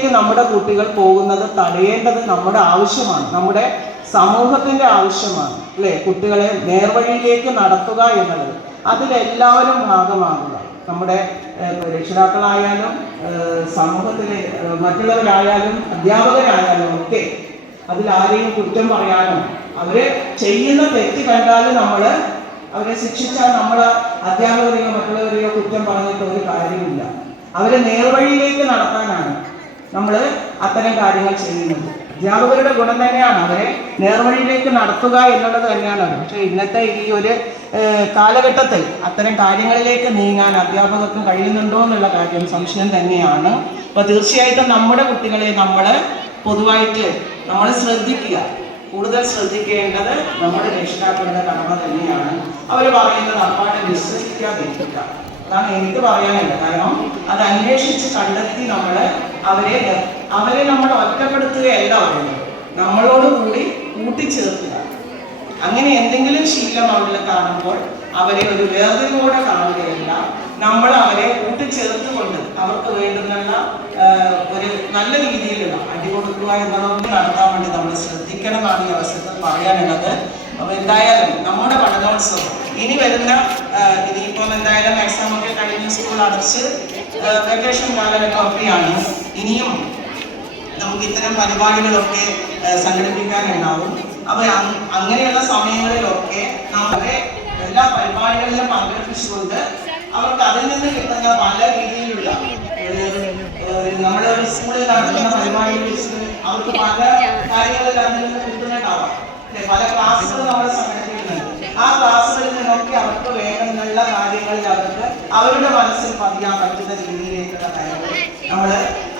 നേർവഴിയിലേക്ക് നമ്മുടെ കുട്ടികൾ പോകുന്നത് തടയേണ്ടത് നമ്മുടെ ആവശ്യമാണ്, നമ്മുടെ സമൂഹത്തിൻ്റെ ആവശ്യമാണ് അല്ലേ? കുട്ടികളെ നേർവഴിയിലേക്ക് നടത്തുക എന്നുള്ളത് അതിലെല്ലാവരും ഭാഗമാകുക. നമ്മുടെ രക്ഷിതാക്കളായാലും സമൂഹത്തിലെ മറ്റുള്ളവരായാലും അധ്യാപകരായാലും ഒക്കെ അതിലാരെയും കുറ്റം പറയാനും അവര് ചെയ്യുന്ന തെറ്റ് കണ്ടാലും അവരെ ശിക്ഷിച്ചാൽ നമ്മൾ അധ്യാപകരെയോ മറ്റുള്ളവരെയോ കുറ്റം പറഞ്ഞിട്ട് ഒരു കാര്യമില്ല. അവരെ നേർവഴിയിലേക്ക് നടത്താനാണ് നമ്മൾ അത്തരം കാര്യങ്ങൾ ചെയ്യുന്നത്. അധ്യാപകരുടെ ഗുണം തന്നെയാണ് അവരെ നേർവഴിയിലേക്ക് നടത്തുക എന്നുള്ളത് തന്നെയാണ്. പക്ഷേ ഇന്നത്തെ ഈ ഒരു കാലഘട്ടത്തിൽ അത്തരം കാര്യങ്ങളിലേക്ക് നീങ്ങാൻ അധ്യാപകർക്ക് കഴിയുന്നുണ്ടോ എന്നുള്ള കാര്യം സംശയം തന്നെയാണ്. അപ്പോൾ തീർച്ചയായിട്ടും നമ്മുടെ കുട്ടികളെ പൊതുവായിട്ട് നമ്മൾ ശ്രദ്ധിക്കുക. കൂടുതൽ ശ്രദ്ധിക്കേണ്ടത് നമ്മുടെ രക്ഷിതാക്കളുടെ കടമ തന്നെയാണ്. അവർ പറയുന്നത് അപ്പാടെ വിശ്വസിക്കാതിരിക്കുക, അതാണ് എനിക്ക് പറയാനുള്ളത്. കാരണം അത് അന്വേഷിച്ച് കണ്ടെത്തി അവരെ നമ്മൾ ഒറ്റപ്പെടുത്തുകയല്ല പറയുന്നത്, നമ്മളോട് കൂടി കൂട്ടിച്ചേർക്കുക. അങ്ങനെ എന്തെങ്കിലും ശീലം അവരിൽ കാണുമ്പോൾ അവരെ ഒരു വേർതിരിവോടെ കാണുകയല്ല, നമ്മൾ അവരെ കൂട്ടിച്ചേർത്തുകൊണ്ട് അവർക്ക് വേണ്ടുന്ന ഒരു നല്ല രീതിയിലുള്ള അടികൊടുക്കുക എന്നതൊക്കെ നടത്താൻ വേണ്ടി നമ്മൾ ശ്രദ്ധിക്കണമെന്നാണ് ഈ അവസരത്തിൽ പറയാനുള്ളത്. അപ്പോൾ എന്തായാലും നമ്മുടെ പഠനോത്സവം ഇനി വരുന്ന ഇനിയിപ്പം എന്തായാലും എക്സാം ഒക്കെ കഴിഞ്ഞ് സ്കൂൾ അടച്ച് വെക്കേഷൻ കാലഘട്ടമൊക്കെയാണ്. ഇനിയും നമുക്ക് ഇത്തരം പരിപാടികളൊക്കെ സംഘടിപ്പിക്കാനുണ്ടാവും. അപ്പോൾ അങ്ങനെയുള്ള സമയങ്ങളിലൊക്കെ നമ്മുടെ എല്ലാ പരിപാടികളിലും പങ്കെടുപ്പിച്ചുകൊണ്ട് അവർക്ക് അതിൽ നിന്ന് കിട്ടുന്ന പല രീതിയിലുള്ള നമ്മുടെ സ്കൂളിൽ നടത്തുന്ന പരിപാടികൾ വെച്ച് അവർക്ക് പല കാര്യങ്ങളിൽ അതിൽ നിന്ന് കിട്ടുന്നുണ്ടാവാം. പല ക്ലാസ്സുകൾ നമ്മൾ സംഘടിപ്പിക്കുന്നുണ്ട്. ആ ക്ലാസ്സുകളിൽ നിന്നൊക്കെ അവർക്ക് വേണമെന്നുള്ള കാര്യങ്ങളിൽ അവരുടെ മനസ്സിൽ പതിയാൻ പറ്റുന്ന രീതിയിലേക്കുള്ള കാര്യങ്ങൾ നമ്മൾ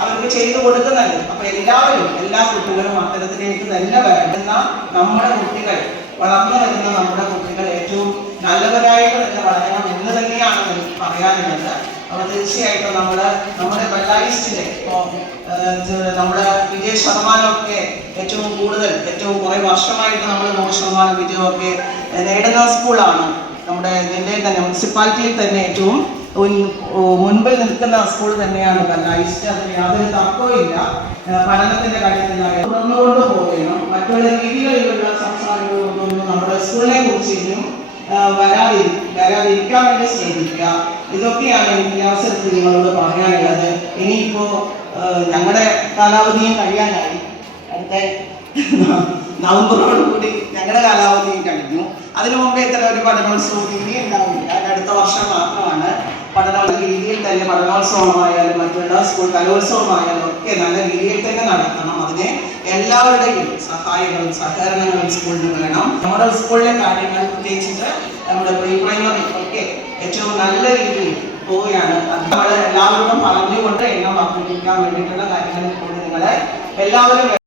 അവർക്ക് ചെയ്തു കൊടുക്കുന്നുണ്ട്. അപ്പൊ എല്ലാ കുട്ടികളും അത്തരത്തിലേക്ക് തന്നെ വരുന്ന നമ്മുടെ കുട്ടികൾ, വളർന്നു വരുന്ന നമ്മുടെ കുട്ടികൾ ഏറ്റവും നല്ലവരായിട്ട് തന്നെ വളരണം എന്ന് തന്നെയാണ് എനിക്ക് പറയാനുള്ളത്. അപ്പോൾ തീർച്ചയായിട്ടും നമ്മുടെ വെള്ളായിസ്റ്റിലെ നമ്മുടെ വിജയ ശതമാനമൊക്കെ ഏറ്റവും കുറേ വർഷമായിട്ട് നമ്മൾ 100% വിജയമൊക്കെ നേടുന്ന സ്കൂളാണ്. നമ്മുടെ ജില്ലയിൽ തന്നെ മുനിസിപ്പാലിറ്റിയിൽ തന്നെ ഏറ്റവും മുൻപിൽ നിൽക്കുന്ന സ്കൂൾ തന്നെയാണ് വെള്ളായിസ്റ്റ്. അതിന് യാതൊരു തർക്കവുമില്ല. പഠനത്തിന്റെ കാര്യത്തിൽ തുടർന്നുകൊണ്ട് പോകണം. മറ്റുള്ള രീതികളിലുള്ള സംസ്ഥാനങ്ങളൊന്നും നമ്മുടെ സ്കൂളിനെ കുറിച്ച് ഇനിയും വരാതിരിക്കാൻ വേണ്ടി ശ്രദ്ധിക്കുക. ഇതൊക്കെയാണ് എനിക്ക് ഈ അവസരത്തിൽ നിങ്ങളോട് പറയാനുള്ളത്. ഇനിയിപ്പോ ഞങ്ങളുടെ കാലാവധിയും കഴിയാനായി. അടുത്ത നവംബറോട് കൂടി ഞങ്ങളുടെ കാലാവധിയും കഴിഞ്ഞു. അതിനു മുമ്പേ ഇത്ര ഒരു പഠനോത്സവം ഇനി ഉണ്ടാവില്ല. അടുത്ത വർഷം മാത്രമാണ് രീതിയിൽ തന്നെ പഠനോത്സവമായാലും മറ്റുള്ള സ്കൂൾ കലോത്സവമായാലും ഒക്കെ നല്ല രീതിയിൽ തന്നെ നടത്തണം. അതിന് എല്ലാവരുടെയും സഹായങ്ങളും സഹകരണങ്ങളും സ്കൂളിന് വേണം. നമ്മുടെ സ്കൂളിലെ കാര്യങ്ങൾ പ്രത്യേകിച്ചിട്ട് നമ്മുടെ പ്രീ പ്രൈമറി ഒക്കെ ഏറ്റവും നല്ല രീതിയിൽ പോവുകയാണ്. അത് നമ്മൾ എല്ലാവരോടും പറഞ്ഞുകൊണ്ട് എണ്ണം വർദ്ധിപ്പിക്കാൻ വേണ്ടിയിട്ടുള്ള കാര്യങ്ങളിൽ കൂടി നിങ്ങളെ എല്ലാവരും